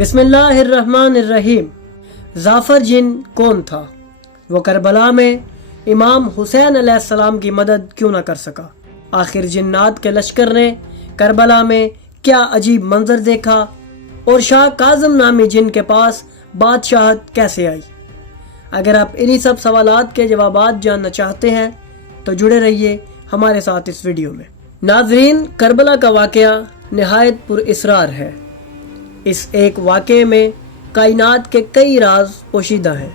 بسم اللہ الرحمن الرحیم۔ ظافر جن کون تھا؟ وہ کربلا میں امام حسین علیہ السلام کی مدد کیوں نہ کر سکا؟ آخر جنات کے لشکر نے کربلا میں کیا عجیب منظر دیکھا اور شاہ کاظم نامی جن کے پاس بادشاہت کیسے آئی؟ اگر آپ انہی سب سوالات کے جوابات جاننا چاہتے ہیں تو جڑے رہیے ہمارے ساتھ اس ویڈیو میں۔ ناظرین، کربلا کا واقعہ نہایت پر اسرار ہے۔ اس ایک واقعے میں کائنات کے کئی راز پوشیدہ ہیں۔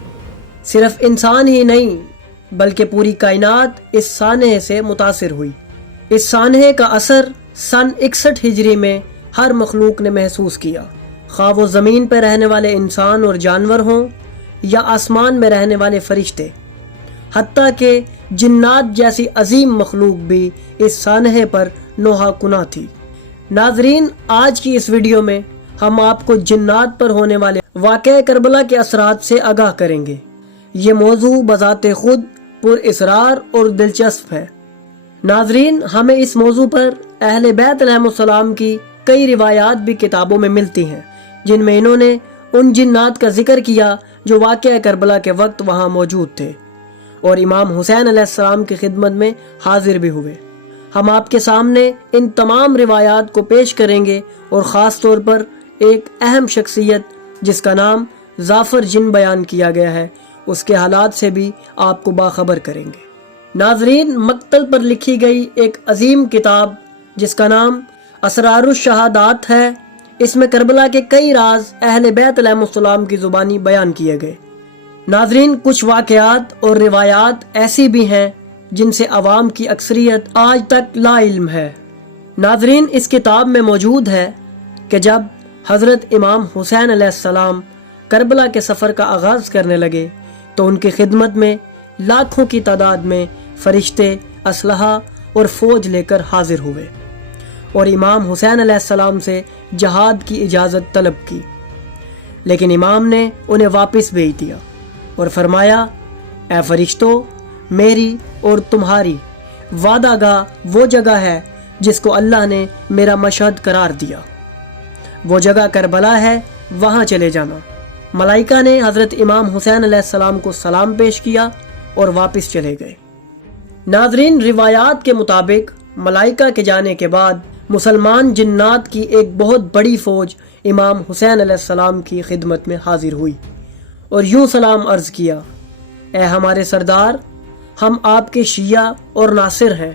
صرف انسان ہی نہیں بلکہ پوری کائنات اس سانحے سے متاثر ہوئی۔ اس سانحے کا اثر سن 61 ہجری میں ہر مخلوق نے محسوس کیا، خواہ وہ زمین پہ رہنے والے انسان اور جانور ہوں یا آسمان میں رہنے والے فرشتے، حتیٰ کہ جنات جیسی عظیم مخلوق بھی اس سانحے پر نوحہ کناں تھی۔ ناظرین، آج کی اس ویڈیو میں ہم آپ کو جنات پر ہونے والے واقعہ کربلا کے اثرات سے آگاہ کریں گے۔ یہ موضوع بذات خود پر اسرار اور دلچسپ ہے۔ ناظرین، ہمیں اس موضوع پر اہل بیت علیہم السلام کی کئی روایات بھی کتابوں میں ملتی ہیں، جن میں انہوں نے ان جنات کا ذکر کیا جو واقعہ کربلا کے وقت وہاں موجود تھے اور امام حسین علیہ السلام کی خدمت میں حاضر بھی ہوئے۔ ہم آپ کے سامنے ان تمام روایات کو پیش کریں گے اور خاص طور پر ایک اہم شخصیت جس کا نام ظافر جن بیان کیا گیا ہے، اس کے حالات سے بھی آپ کو باخبر کریں گے۔ ناظرین، مقتل پر لکھی گئی ایک عظیم کتاب جس کا نام اسرار الشہادات ہے، اس میں کربلا کے کئی راز اہل بیت علیہم السلام کی زبانی بیان کیے گئے۔ ناظرین، کچھ واقعات اور روایات ایسی بھی ہیں جن سے عوام کی اکثریت آج تک لا علم ہے۔ ناظرین، اس کتاب میں موجود ہے کہ جب حضرت امام حسین علیہ السلام کربلا کے سفر کا آغاز کرنے لگے تو ان کی خدمت میں لاکھوں کی تعداد میں فرشتے اسلحہ اور فوج لے کر حاضر ہوئے اور امام حسین علیہ السلام سے جہاد کی اجازت طلب کی، لیکن امام نے انہیں واپس بھیج دیا اور فرمایا، اے فرشتوں، میری اور تمہاری وعدہ گاہ وہ جگہ ہے جس کو اللہ نے میرا مشہد قرار دیا، وہ جگہ کربلا ہے، وہاں چلے جانا۔ ملائکہ نے حضرت امام حسین علیہ السلام کو سلام پیش کیا اور واپس چلے گئے۔ ناظرین، روایات کے مطابق ملائکہ کے جانے کے بعد مسلمان جنات کی ایک بہت بڑی فوج امام حسین علیہ السلام کی خدمت میں حاضر ہوئی اور یوں سلام عرض کیا، اے ہمارے سردار، ہم آپ کے شیعہ اور ناصر ہیں،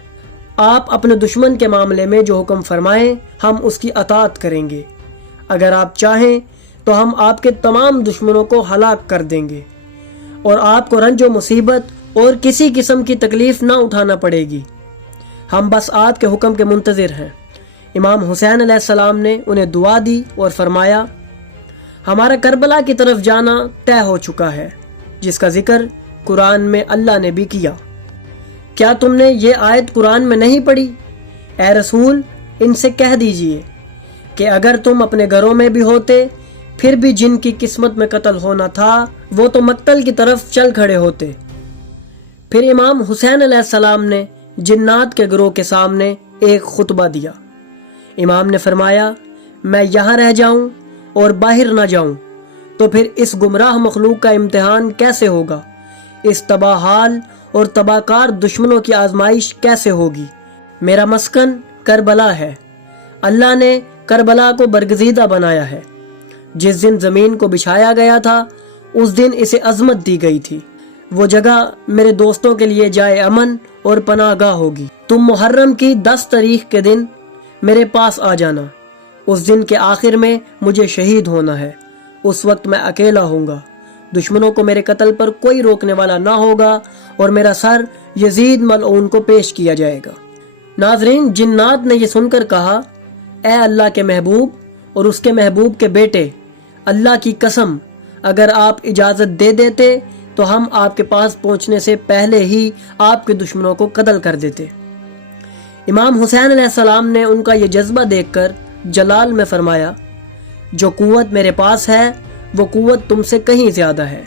آپ اپنے دشمن کے معاملے میں جو حکم فرمائیں ہم اس کی اطاعت کریں گے، اگر آپ چاہیں تو ہم آپ کے تمام دشمنوں کو ہلاک کر دیں گے اور آپ کو رنج و مصیبت اور کسی قسم کی تکلیف نہ اٹھانا پڑے گی، ہم بس آپ کے حکم کے منتظر ہیں۔ امام حسین علیہ السلام نے انہیں دعا دی اور فرمایا، ہمارا کربلا کی طرف جانا طے ہو چکا ہے، جس کا ذکر قرآن میں اللہ نے بھی کیا۔ کیا تم نے یہ آیت قرآن میں نہیں پڑھی؟ اے رسول، ان سے کہہ دیجئے کہ اگر تم اپنے گھروں میں بھی ہوتے پھر بھی جن کی قسمت میں قتل ہونا تھا وہ تو مقتل کی طرف چل کھڑے ہوتے۔ پھر امام حسین علیہ السلام نے جنات کے گروہ کے سامنے ایک خطبہ دیا۔ امام نے فرمایا، میں یہاں رہ جاؤں اور باہر نہ جاؤں تو پھر اس گمراہ مخلوق کا امتحان کیسے ہوگا؟ اس تباہ حال اور تباہ کار دشمنوں کی آزمائش کیسے ہوگی؟ میرا مسکن کربلا ہے، اللہ نے کربلا کو برگزیدہ بنایا ہے، جس دن زمین کو بچھایا گیا تھا اس دن اسے عظمت دی گئی تھی، وہ جگہ میرے دوستوں کے لیے جائے امن اور پناہ گاہ ہوگی۔ تم محرم کی 10 تاریخ کے دن میرے پاس آ جانا، اس دن کے آخر میں مجھے شہید ہونا ہے، اس وقت میں اکیلا ہوں گا، دشمنوں کو میرے قتل پر کوئی روکنے والا نہ ہوگا اور میرا سر یزید ملعون کو پیش کیا جائے گا۔ ناظرین، جنات نے یہ سن کر کہا، اے اللہ کے محبوب اور اس کے محبوب کے بیٹے، اللہ کی قسم، اگر آپ اجازت دے دیتے تو ہم آپ کے پاس پہنچنے سے پہلے ہی آپ کے دشمنوں کو قتل کر دیتے۔ امام حسین علیہ السلام نے ان کا یہ جذبہ دیکھ کر جلال میں فرمایا، جو قوت میرے پاس ہے وہ قوت تم سے کہیں زیادہ ہے،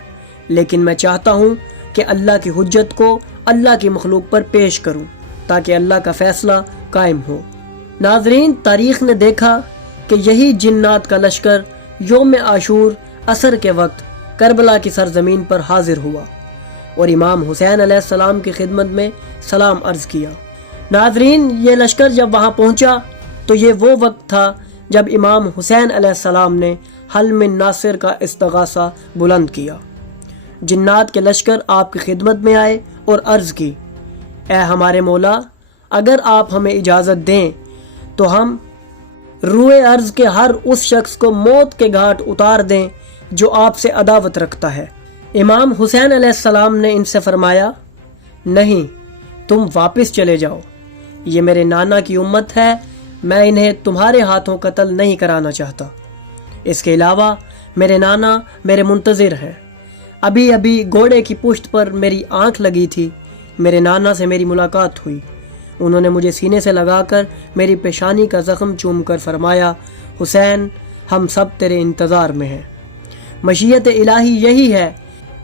لیکن میں چاہتا ہوں کہ اللہ کی حجت کو اللہ کی مخلوق پر پیش کروں تاکہ اللہ کا فیصلہ قائم ہو۔ ناظرین، تاریخ نے دیکھا کہ یہی جنات کا لشکر یوم عاشور عصر کے وقت کربلا کی سرزمین پر حاضر ہوا اور امام حسین علیہ السلام کی خدمت میں سلام عرض کیا۔ ناظرین، یہ لشکر جب وہاں پہنچا تو یہ وہ وقت تھا جب امام حسین علیہ السلام نے حل من ناصر کا استغاثہ بلند کیا۔ جنات کے لشکر آپ کی خدمت میں آئے اور عرض کی، اے ہمارے مولا، اگر آپ ہمیں اجازت دیں تو ہم روئے ارض کے ہر اس شخص کو موت کے گھاٹ اتار دیں جو آپ سے عداوت رکھتا ہے۔ امام حسین علیہ السلام نے ان سے فرمایا، نہیں، تم واپس چلے جاؤ، یہ میرے نانا کی امت ہے، میں انہیں تمہارے ہاتھوں قتل نہیں کرانا چاہتا۔ اس کے علاوہ میرے نانا میرے منتظر ہیں، ابھی ابھی گھوڑے کی پشت پر میری آنکھ لگی تھی، میرے نانا سے میری ملاقات ہوئی، انہوں نے مجھے سینے سے لگا کر میری پیشانی کا زخم چوم کر فرمایا، حسین، ہم سب تیرے انتظار میں ہیں۔ مشیت الہی یہی ہے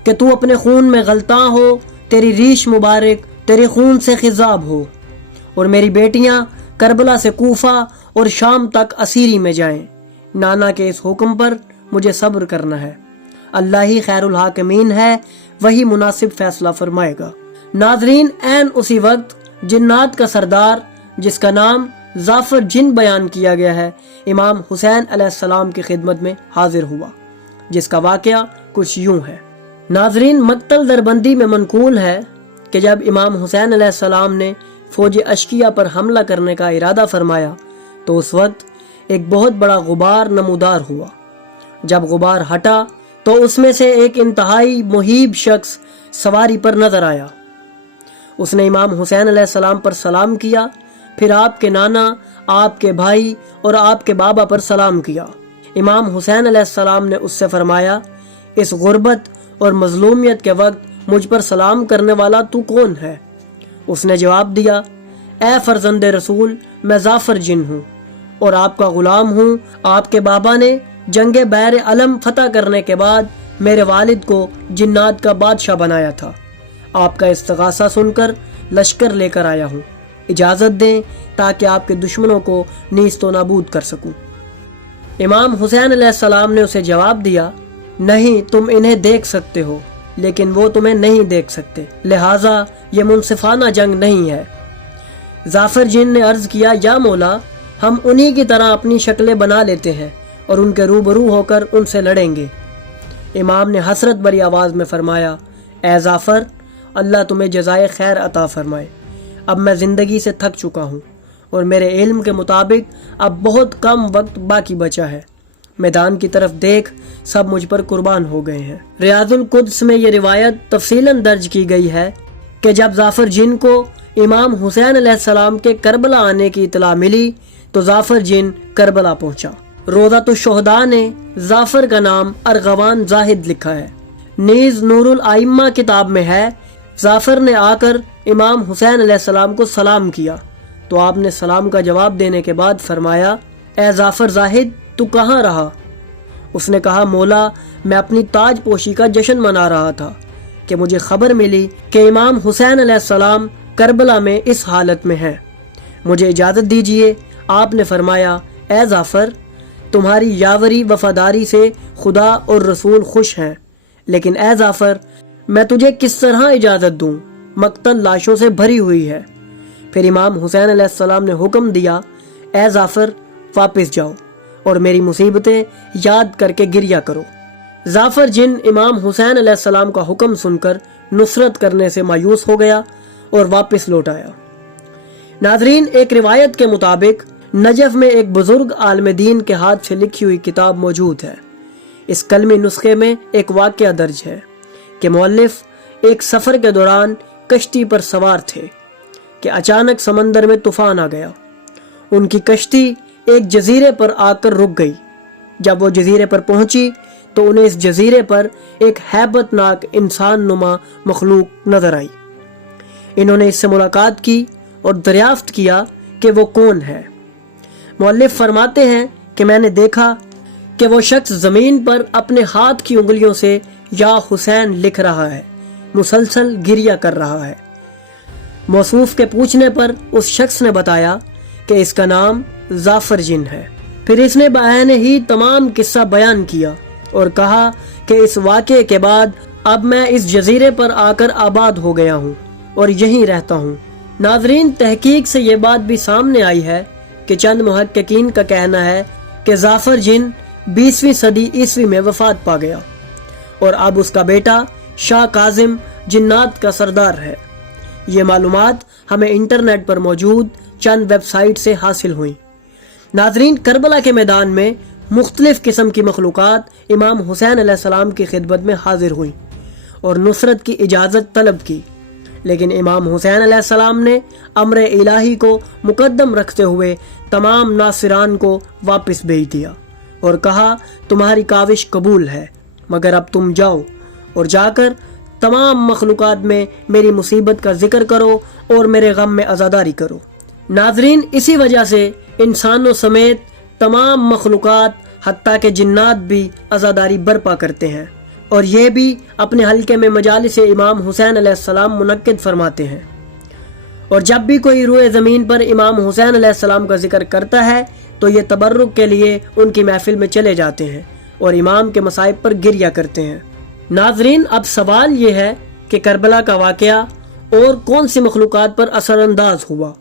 کہ تو اپنے خون میں غلطاں ہو، تیری ریش مبارک تیرے خون سے خضاب ہو، اور میری بیٹیاں کربلا سے کوفہ اور شام تک اسیری میں جائیں۔ نانا کے اس حکم پر مجھے صبر کرنا ہے، اللہ ہی خیر الحاکمین ہے، وہی مناسب فیصلہ فرمائے گا۔ ناظرین، عین اسی وقت جنات کا سردار جس کا نام ظافر جن بیان کیا گیا ہے، امام حسین علیہ السلام کی خدمت میں حاضر ہوا، جس کا واقعہ کچھ یوں ہے۔ ناظرین، مقتل دربندی میں منقول ہے کہ جب امام حسین علیہ السلام نے فوج اشقیہ پر حملہ کرنے کا ارادہ فرمایا تو اس وقت ایک بہت بڑا غبار نمودار ہوا۔ جب غبار ہٹا تو اس میں سے ایک انتہائی مہیب شخص سواری پر نظر آیا۔ اس نے امام حسین علیہ السلام پر سلام کیا، پھر آپ کے نانا، آپ کے بھائی اور آپ کے بابا پر سلام کیا۔ امام حسین علیہ السلام نے اس سے فرمایا، اس غربت اور مظلومیت کے وقت مجھ پر سلام کرنے والا تو کون ہے؟ اس نے جواب دیا، اے فرزند رسول، میں ظافر جن ہوں اور آپ کا غلام ہوں۔ آپ کے بابا نے جنگ بیر علم فتح کرنے کے بعد میرے والد کو جنات کا بادشاہ بنایا تھا۔ آپ کا استغاثہ سن کر لشکر لے کر آیا ہوں، اجازت دیں تاکہ آپ کے دشمنوں کو نیست و نابود کر سکوں۔ امام حسین علیہ السلام نے اسے جواب دیا، نہیں، تم انہیں دیکھ سکتے ہو لیکن وہ تمہیں نہیں دیکھ سکتے، لہٰذا یہ منصفانہ جنگ نہیں ہے۔ ظافر جن نے عرض کیا، یا مولا، ہم انہی کی طرح اپنی شکلیں بنا لیتے ہیں اور ان کے روبرو ہو کر ان سے لڑیں گے۔ امام نے حسرت بھری آواز میں فرمایا، اے ظافر، اللہ تمہیں جزائے خیر عطا فرمائے، اب میں زندگی سے تھک چکا ہوں اور میرے علم کے مطابق اب بہت کم وقت باقی بچا ہے، میدان کی طرف دیکھ، سب مجھ پر قربان ہو گئے ہیں۔ ریاض القدس میں یہ روایت تفصیلاً درج کی گئی ہے کہ جب ظافر جن کو امام حسین علیہ السلام کے کربلا آنے کی اطلاع ملی تو ظافر جن کربلا پہنچا۔ روضۃ الشہداء نے ظافر کا نام ارغوان زاہد لکھا ہے۔ نیز نور الائمہ کتاب میں ہے، ظافر نے آ کر امام حسین علیہ السلام کو سلام کیا تو آپ نے سلام کا جواب دینے کے بعد فرمایا، اے ظافر زاہد، تو کہاں رہا؟ اس نے کہا، مولا، میں اپنی تاج پوشی کا جشن منا رہا تھا کہ مجھے خبر ملی کہ امام حسین علیہ السلام کربلا میں اس حالت میں ہیں، مجھے اجازت دیجیے۔ آپ نے فرمایا، اے ظافر، تمہاری یاوری وفاداری سے خدا اور رسول خوش ہیں، لیکن اے ظافر، میں تجھے کس طرح اجازت دوں؟ مقتل لاشوں سے بھری ہوئی ہے۔ پھر امام حسین علیہ السلام نے حکم دیا، اے ظافر، واپس جاؤ اور میری مصیبتیں یاد کر کے گریہ کرو۔ ظافر جن امام حسین علیہ السلام کا حکم سن کر نصرت کرنے سے مایوس ہو گیا اور واپس لوٹ آیا۔ ناظرین، ایک روایت کے مطابق نجف میں ایک بزرگ عالم دین کے ہاتھ سے لکھی ہوئی کتاب موجود ہے۔ اس کلمی نسخے میں ایک واقعہ درج ہے کہ مؤلف ایک سفر کے دوران کشتی پر سوار تھے کہ اچانک سمندر میں طوفان آ گیا۔ ان کی کشتی ایک جزیرے پر آ کر رک گئی۔ جب وہ جزیرے پر پہنچی تو انہیں اس جزیرے پر ایک ہیبت ناک انسان نما مخلوق نظر آئی۔ انہوں نے اس سے ملاقات کی اور دریافت کیا کہ وہ کون ہے۔ مؤلف فرماتے ہیں کہ میں نے دیکھا کہ وہ شخص زمین پر اپنے ہاتھ کی انگلیوں سے یا حسین لکھ رہا ہے، مسلسل گریہ کر رہا ہے۔ موصوف کے پوچھنے پر اس شخص نے بتایا کہ اس کا نام ظافر جن ہے۔ پھر اس نے بعین ہی تمام قصہ بیان کیا اور کہا کہ اس واقعے کے بعد اب میں اس جزیرے پر آ کر آباد ہو گیا ہوں اور یہیں رہتا ہوں۔ ناظرین، تحقیق سے یہ بات بھی سامنے آئی ہے کہ چند محققین کا کہنا ہے کہ ظافر جن 20ویں صدی عیسوی میں وفات پا گیا اور اب اس کا بیٹا شاہ کاظم جنات کا سردار ہے۔ یہ معلومات ہمیں انٹرنیٹ پر موجود چند ویب سائٹ سے حاصل ہوئیں۔ ناظرین، کربلا کے میدان میں مختلف قسم کی مخلوقات امام حسین علیہ السلام کی خدمت میں حاضر ہوئیں اور نصرت کی اجازت طلب کی، لیکن امام حسین علیہ السلام نے امر الہی کو مقدم رکھتے ہوئے تمام ناصران کو واپس بھیج دیا اور کہا تمہاری کاوش قبول ہے، مگر اب تم جاؤ اور جا کر تمام مخلوقات میں میری مصیبت کا ذکر کرو اور میرے غم میں عزاداری کرو۔ ناظرین، اسی وجہ سے انسانوں سمیت تمام مخلوقات حتیٰ کہ جنات بھی عزاداری برپا کرتے ہیں اور یہ بھی اپنے حلقے میں مجالس امام حسین علیہ السلام منعقد فرماتے ہیں، اور جب بھی کوئی روئے زمین پر امام حسین علیہ السلام کا ذکر کرتا ہے تو یہ تبرک کے لیے ان کی محفل میں چلے جاتے ہیں اور امام کے مصائب پر گریہ کرتے ہیں۔ ناظرین، اب سوال یہ ہے کہ کربلا کا واقعہ اور کون سی مخلوقات پر اثر انداز ہوا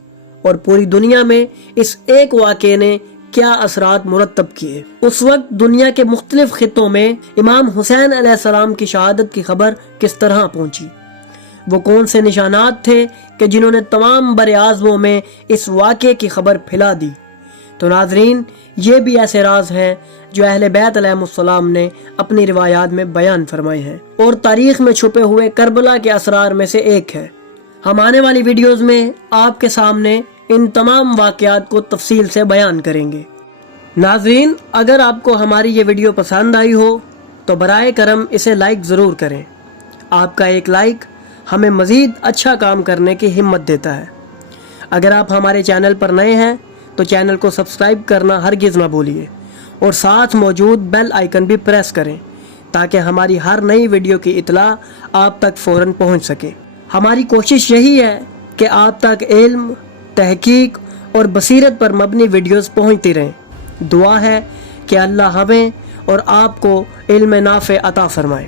اور پوری دنیا میں اس ایک واقعے نے کیا اثرات مرتب کیے۔ اس وقت دنیا کے مختلف خطوں میں امام حسین علیہ السلام کی شہادت کی خبر کس طرح پہنچی، وہ کون سے نشانات تھے کہ جنہوں نے تمام بر اعظموں میں اس واقعے کی خبر پھیلا دی۔ تو ناظرین، یہ بھی ایسے راز ہیں جو اہل بیت علیہ السلام نے اپنی روایات میں بیان فرمائے ہیں اور تاریخ میں چھپے ہوئے کربلا کے اسرار میں سے ایک ہے۔ ہم آنے والی ویڈیوز میں آپ کے سامنے ان تمام واقعات کو تفصیل سے بیان کریں گے۔ ناظرین، اگر آپ کو ہماری یہ ویڈیو پسند آئی ہو تو برائے کرم اسے لائک ضرور کریں۔ آپ کا ایک لائک ہمیں مزید اچھا کام کرنے کی ہمت دیتا ہے۔ اگر آپ ہمارے چینل پر نئے ہیں تو چینل کو سبسکرائب کرنا ہرگز نہ بھولیے اور ساتھ موجود بیل آئیکن بھی پریس کریں تاکہ ہماری ہر نئی ویڈیو کی اطلاع آپ تک فوراً پہنچ سکے۔ ہماری کوشش یہی ہے کہ آپ تک علم، تحقیق اور بصیرت پر مبنی ویڈیوز پہنچتی رہیں۔ دعا ہے کہ اللہ ہمیں اور آپ کو علم نافع عطا فرمائے۔